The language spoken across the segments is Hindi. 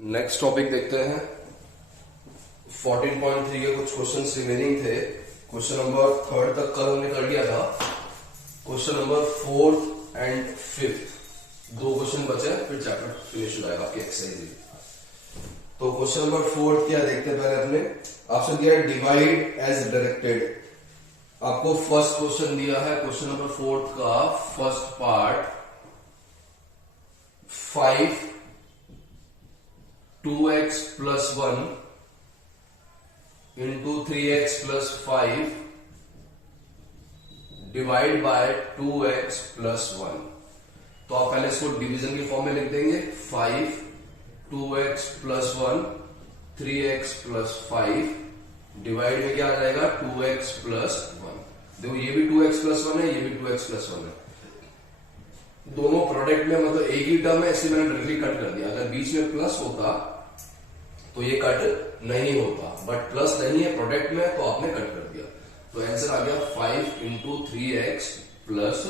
नेक्स्ट टॉपिक देखते हैं। 14.3 के कुछ क्वेश्चंस रिमेनिंग थे। क्वेश्चन नंबर 3 तक कल हमने कर लिया था। क्वेश्चन नंबर 4 एंड 5 दो क्वेश्चन बचे हैं, फिर चैप्टर फिनिश हो जाएगा आपकी एक्सरसाइज। तो क्वेश्चन नंबर 4 क्या देखते हैं पहले अपने। आपसे दिया है डिवाइड एज डायरेक्टेड। आपको फर्स्ट क्वेश्चन दिया है क्वेश्चन नंबर 4 का first part 5 2x plus 1 into 3x plus 5 divide by 2x plus 1। तो आप पहले इसको डिवीजन की फॉर्म में लिख देंगे। 5 2x plus 1 3x plus 5 divide में क्या आ जाएगा 2x plus 1। देखो ये भी 2x plus 1 है, ये भी 2x plus 1 है। दोनों प्रोडक्ट में मतलब एक ही टर्म है, इसलिए मैंने डायरेक्टली कट कर दिया। अगर बीच में प्लस होता तो ये कट नहीं होता, बट प्लस नहीं है प्रोडक्ट में तो आपने कट कर दिया। तो आंसर आ गया 5 इंटू 3x प्लस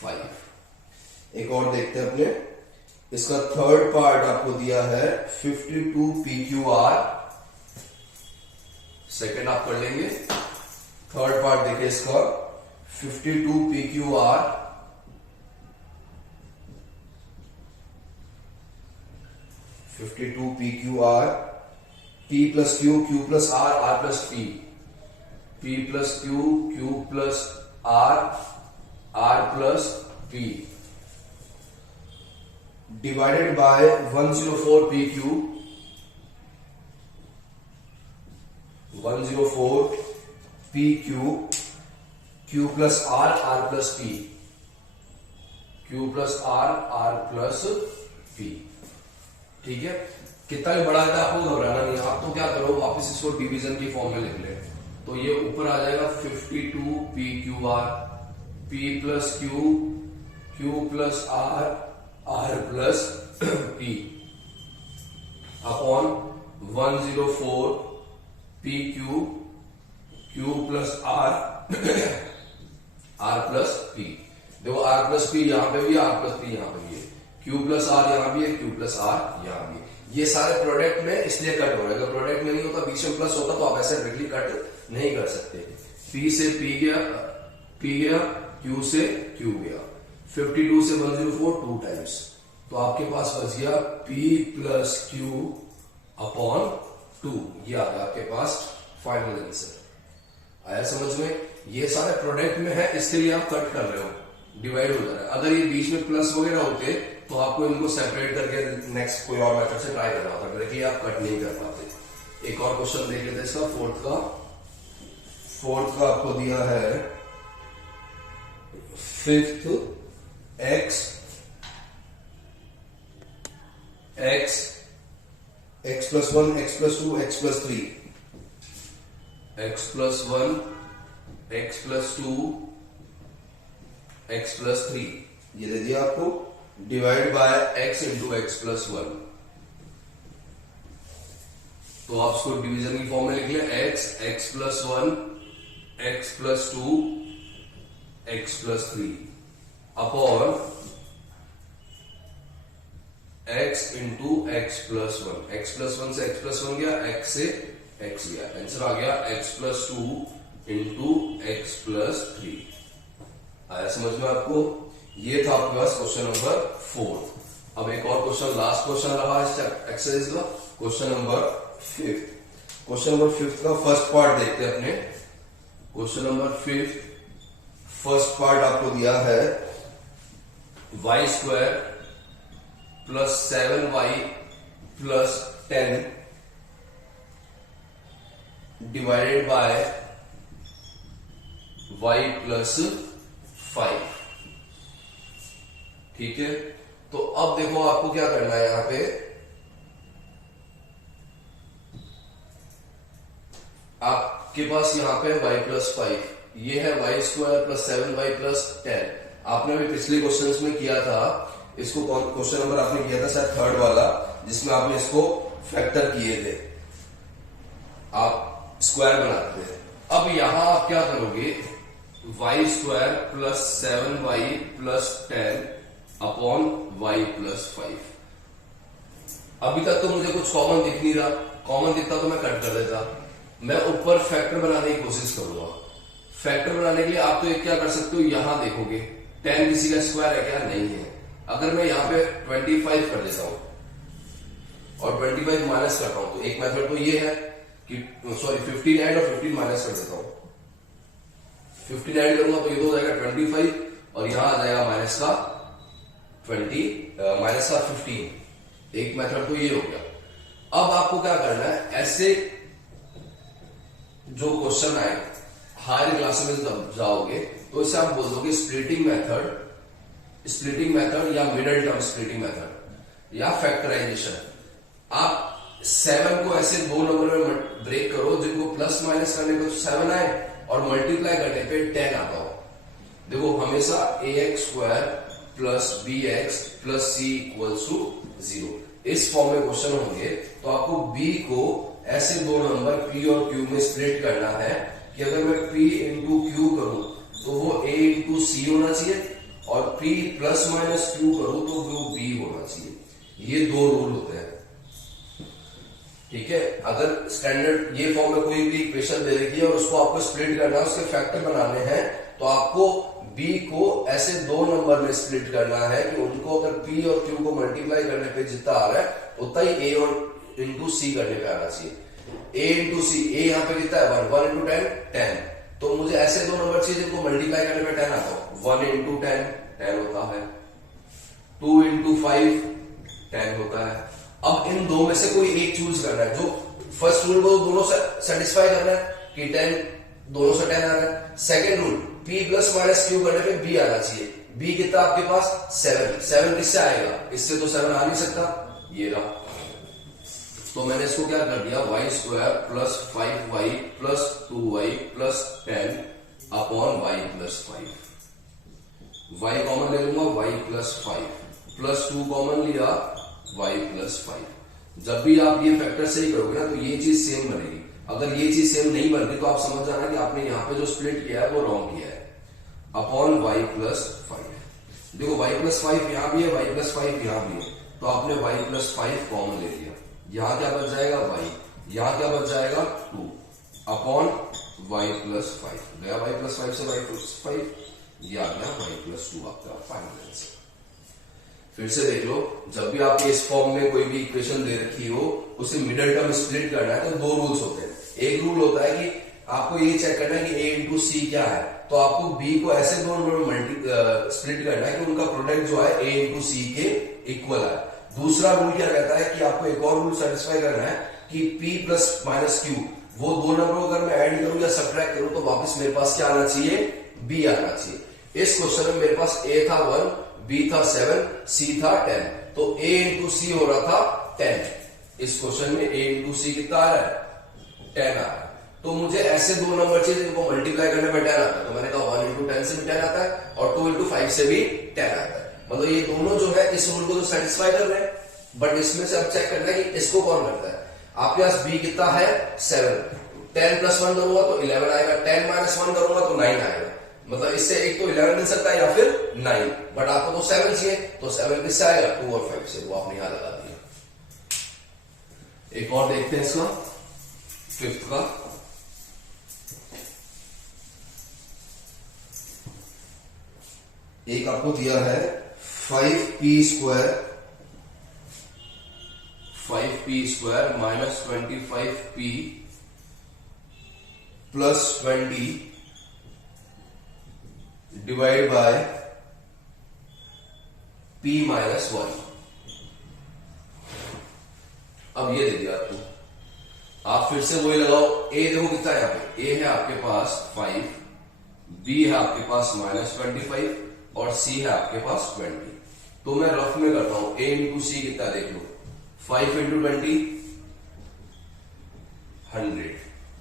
5। एक और देखते हैं अपने। इसका थर्ड पार्ट आपको दिया है 52 PQR। सेकेंड आप कर लेंगे। थर्ड पार्ट देखिए इसका 52 PQR 52 PQR P plus Q Q plus R R plus P P plus Q Q plus R R plus P divided by 104 PQ 104 PQ Q plus R R plus P Q plus R R plus P। ठीक है, कितना भी बड़ा है आपको घबराना नहीं। आप तो क्या करो, वापस इसको डिवीजन की फॉर्म में लिख ले। तो ये ऊपर आ जाएगा 52 PQR P plus Q Q plus R R plus P upon 104 PQ Q plus R R plus P। देखो R plus P यहां पे भी, R plus P यहां पे भी है, Q plus R यहां भी है, Q plus R यहां भी है। ये सारे प्रोडक्ट में इसलिए कट हो रहा है। अगर प्रोडक्ट में नहीं होता, बीच में प्लस होता, तो आप ऐसे डायरेक्टली कट नहीं कर सकते। P से P गया, Q से Q गया, 52 से 104 2 टाइम्स। तो आपके पास बच गया P प्लस Q अपॉन 2। ये आ गया आपके पास फाइनल आंसर। आया समझ में? ये सारे प्रोडक्ट में है, इसके लिए आप कट कर रहे हो, डिवाइड हो जा रहा है। अगर ये बीच में प्लस वगैरह होते तो आपको इनको सेपरेट करके नेक्स्ट कोई और मेथड से ट्राई करना होता, डायरेक्टली आप कट नहीं कर पाते। एक और क्वेश्चन देख लेते हैं इसका फोर्थ का आपको दिया है 5th x plus 1 x plus 2 x plus 3 x plus 1 x plus 2 x plus 3 ये दे दिया आपको, divide by x into x plus 1। तो आप इसको डिवीजन की फॉर्म में लिख लें। x plus 1 x plus 2 x plus 3 upon x into x plus 1। x plus 1 से x प्लस 1 गया, x से x गया। आंसर आ गया x plus 2 into x plus 3। आया समझ में आपको? ये था आपके पास क्वेश्चन नंबर 4। अब एक और क्वेश्चन, लास्ट क्वेश्चन रहा इस एक्सरसाइज का, क्वेश्चन नंबर 5। क्वेश्चन नंबर 5 का फर्स्ट पार्ट देखते हैं अपने। क्वेश्चन नंबर 5 फर्स्ट पार्ट आपको दिया है y square plus 7y plus 10 divided by y plus 5। ठीक है, तो अब देखो आपको क्या करना है। यहां पे आपके पास यहां पे y प्लस 5, ये है y square plus 7y plus 10। आपने भी पिछले क्वेश्चन में किया था इसको। क्वेश्चन नंबर आपने किया था शायद थर्ड वाला, जिसमें आपने इसको फैक्टर किए थे, आप स्क्वायर बनाते थे। अब यहां आप क्या करोगे, y square plus 7y plus 10 upon y plus 5। अभी तक तो मुझे कुछ कॉमन दिख नहीं रहा, कॉमन दिखता तो मैं कट कर देता। मैं ऊपर फैक्टर बनाने की कोशिश करूंगा। फैक्टर बनाने के लिए आप तो एक क्या कर सकते हो, यहां देखोगे 10 किसी का स्क्वायर है क्या, नहीं है। अगर मैं यहाँ पे 25 कर देता हूं और 25 माइनस करता हूं, तो एक मेथड तो ये है कि सॉरी 15 ऐड और 15 माइनस कर देता हूं। 15 ऐड करूंगा तो ये तो हो जाएगा 25 और यहां आ जाएगा माइनस का 15। एक मेथड तो ये हो गया। अब आपको क्या करना है, ऐसे जो क्वेश्चन आए हायर क्लास में जब जाओगे तो इसे आप बोल दोगे स्प्लिटिंग मेथड या मिडिल टर्म स्प्लिटिंग मेथड या फैक्टराइजेशन। आप 7 को ऐसे दो नंबर में ब्रेक करो जिनको प्लस माइनस करने पे 7 आए और मल्टीप्लाई करने पे 10 आता हो। देखो हमेशा ax² plus bx plus c equals to 0 इस फॉर्म में क्वेश्चन होंगे, तो आपको b को ऐसे दो नंबर p और q में स्प्लिट करना है कि अगर मैं p इंटू q करूं तो वो a इंटू c होना चाहिए और p प्लस माइनस q करूं तो वो b होना चाहिए। ये दो रूल होते हैं, ठीक है। अगर स्टैंडर्ड ये फॉर्म में कोई भी इक्वेशन दे रखी है और उसको आपको स्प्लिट करना है, उसके फैक्टर बनाने हैं, तो आपको b को ऐसे दो नंबर में स्प्लिट करना है कि उनको अगर p और q को मल्टीप्लाई करने पे जितना आ रहा है उतना ही a और इंटू सी करने पे आना चाहिए। a इंटू सी, a यहाँ पे कितना है 1 इंटू 10, तो मुझे ऐसे दो नंबर चाहिए जिनको मल्टीप्लाई करने पे 10 आता हो। 1 इंटू 10 होता है, 2 इंटू 5 10 होता है। अब इन दो में से कोई एक चूज करना है, जो फर्स्ट रूल को दोनों से सेटिस्फाई करना है कि 10 दोनों से 10 आ रहा है। Second rule p plus minus Q करने पे b आना चाहिए। b कितना आपके पास 7 किससे आएगा, इससे तो 7 आ नहीं सकता, ये रहा। तो मैंने इसको क्या कर दिया, y² plus 5y plus 2y plus 10 upon y plus 5। y common ले लूंगा, y प्लस 5 प्लस 2 कॉमन लिया, y प्लस 5। जब भी आप ये फैक्टर सही करोगे ना तो ये चीज सेम बनेगी। अगर ये चीज सेम नहीं बन रही तो आप समझ जाना कि आपने यहाँ पे जो स्प्लिट किया है वो रॉन्ग किया है। अपॉन y प्लस 5, देखो y प्लस 5 यहां भी है, y प्लस 5 यहां भी है, तो आपने y प्लस 5 कॉमन ले लिया। यहां क्या बच जाएगा y, यहां क्या बच जाएगा 2 अपॉन y प्लस 5 गया, y प्लस 5 से y प्लस 5 ये आ गया y प्लस 2 आपका फाइनल आंसर। फिर से देख लो, जब भी आपके इस फॉर्म में कोई भी इक्वेशन दे रखी हो उसे मिडिल टर्म स्प्लिट करना है तो दो रूल्स होते हैं। एक रूल होता है कि आपको ये चेक करना है कि a इंटू सी क्या है, तो आपको b को ऐसे दो नंबर में स्प्लिट करना है कि उनका प्रोडक्ट जो है a इंटू सी के इक्वल है। दूसरा रूल क्या कहता है कि आपको एक और रूल सेटिस्फाई करना है कि p प्लस माइनस क्यू, वो दो नंबर को अगर मैं ऐड करूं या सब्ट्रैक्ट करूं तो वापस मेरे पास क्या आना चाहिए, b आना चाहिए। इस क्वेश्चन में मेरे पास a था 1, b था 7, c था 10, तो a इंटू सी हो रहा था 10। इस क्वेश्चन में a इंटू सी कितना आ रहा है 10 आ रहा है। तो मुझे ऐसे दो नंबर चाहिए जिनको मल्टीप्लाई करने में 10 आता है, तो मैंने कहा 1 इंटू 10 से भी 10 आता है और 2 इंटू 5 से भी 10 आता है। मतलब ये दोनों जो है इस रूल को तो सेटिस्फाई कर रहे हैं, बट इसमें से अब चेक करना है कि इसको कौन करता है। आपके पास b कितना है 7, 10 प्लस 1 करूंगा तो 11 आएगा, 10 माइनस 1 करूंगा तो 9 आएगा। मतलब इससे एक तो 11 मिल सकता है या फिर 9, बट आपको तो 7 चाहिए, तो 7 किससे आएगा 2 और 5 से, वो आपने यहां लगा दिया। एक और देखते हैं इसका, फिफ्थ का। एक आपको दिया है 5p² minus 25p plus 20 divide by p minus 1। अब ये दे दिया आपको, आप फिर से वही लगाओ। a देखो कितना है यहाँ पे, a है आपके पास 5, b है आपके पास माइनस 25 और c है आपके पास 20। तो मैं रफ में करता हूं, a इंटू सी कितना देख लो, 5 इंटू 20 100,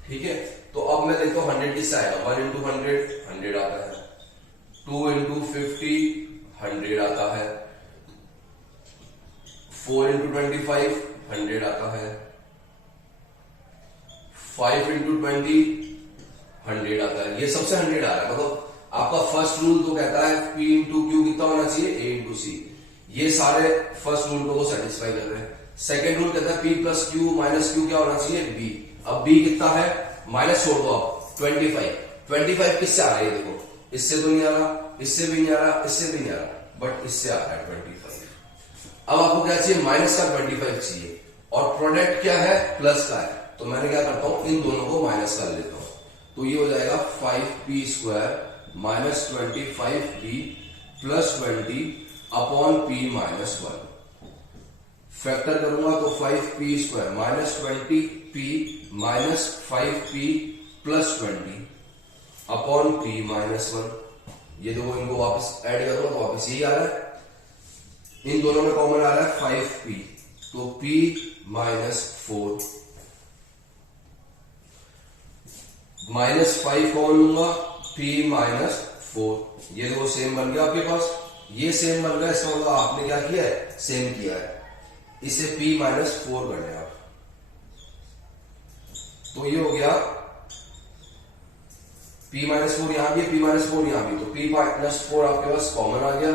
ठीक है। तो अब मैं देखता हूं 100 किससे आएगा, 1 इंटू 100 आता है, 2 इंटू 50 100 आता है, 4 इंटू 25 100 आता है, 5 इंटू 20 100 आता है। ये सबसे 100 आ रहा है। मतलब आपका फर्स्ट रूल तो कहता है p इंटू क्यू कितना होना चाहिए, a इंटू सी। ये सारे फर्स्ट रूल को सेटिस्फाई कर रहे हैं। सेकेंड रूल कहता है P plus Q minus Q क्या होना चाहिए, बी। अब बी कितना है, माइनस छोड़ दो आप 25। 25 किससे आ रहा है, ये देखो, इससे तो नहीं आ रहा, इससे भी नहीं आ रहा, इससे भी नहीं आ रहा, बट इससे आ रहा है 25। अब आपको क्या चाहिए, माइनस का 25 चाहिए, और प्रोडक्ट क्या है, प्लस का है। तो मैंने क्या करता हूं, इन दोनों को माइनस कर लेता हूं। तो ये हो जाएगा 5p² minus 25p plus 20 upon p minus 1। Factor करूंगा तो 5p² minus 20p minus 5p plus 20 upon p minus 1। ये दो इनको वापस ऐड करूंगा तो वापस यही आ रहा है। इन दोनों में कॉमन आ रहा है 5p, तो p माइनस 4 माइनस 5 कॉमन लूंगा, p माइनस 4। ये दो सेम बन गया आपके पास, ये सेम बन गया, इसका मतलब आपने क्या किया है, सेम किया है। इसे p माइनस 4 करने आप, तो ये हो गया p माइनस 4 यहां भी, p माइनस 4 यहां भी, तो p माइनस 4 आपके पास कॉमन आ गया।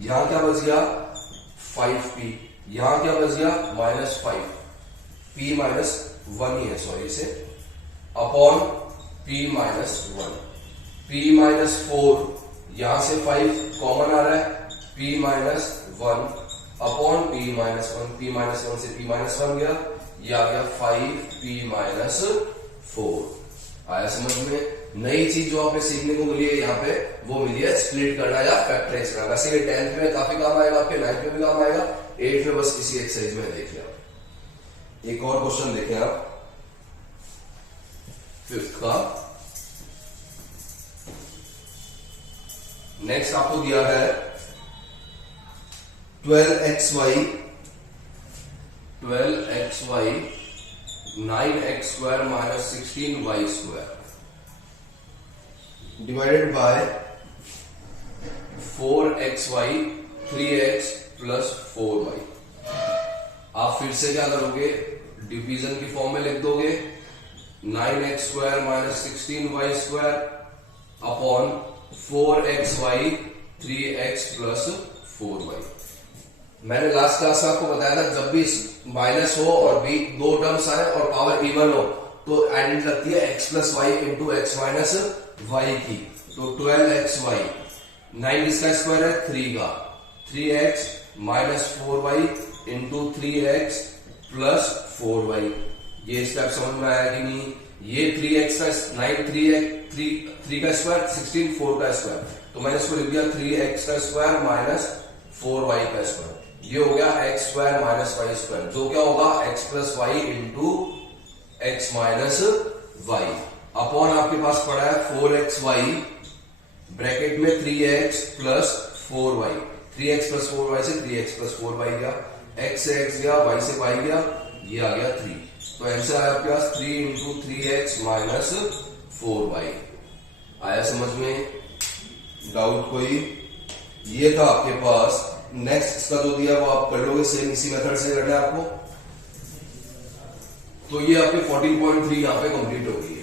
यहां क्या बच गया, 5p, यहां क्या बच गया, माइनस 5, p माइनस 1 ही है, सॉरी, इसे upon p minus 1। p minus 4 यहां से 5 कॉमन आ रहा है, p minus 1 upon p minus 1। p minus 1 से p माइनस 1 गया, ये आ गया 5p माइनस 4। आया समझ में। नई चीज जो आपने सीखने को मिली है यहाँ पे, वो मिली है स्प्लिट करना या फैक्टराइज करना। वैसे ये 10th में काफी काम आएगा, आपके 9th में भी काम आएगा, 8th में बस किसी एक्सरसाइज में देखिए आप। एक और क्वेश्चन देखें आप 5th का। नेक्स्ट आपको दिया है 12xy 9x² minus 16y² divided by 4xy 3x plus 4y। आप फिर से क्या करोगे, डिवीजन की फॉर्म में लिख दोगे 9x² minus 16y² upon 4xy 3x plus 4y। मैंने लास्ट क्लास में आपको बताया था, जब भी माइनस हो और भी दो टर्म्स आए और पावर इवन हो तो एडिट लगती है x plus Y into X minus Y की। तो 12xy, 9 इसका स्क्वायर है 3 का, 3x minus 4y into 3x plus 4y। ये स्टेप समझ में आया कि नहीं। ये 3x का 9 3 का स्क्वायर 16 4 का स्क्वायर, तो मैंने इसको लिख दिया 3x का स्क्वायर माइनस 4y का स्क्वायर। ये हो गया x² माइनस y², जो क्या होगा x plus Y into X minus Y upon आपके पास पड़ा है 4xy ब्रैकेट में 3x plus 4y। 3x plus 4y से 3x प्लस 4y गया, x से x गया, y से y गया, ये आ गया 3। तो आंसर आया आपके पास 3 इंटू 3x माइनस 4y। आया समझ में, डाउट कोई। ये था आपके पास। नेक्स्ट इसका जो दिया वो आप कर लोगे, सेम इसी मेथड से करना है आपको। तो ये आपके 14.3 यहां पे कंप्लीट हो गई है।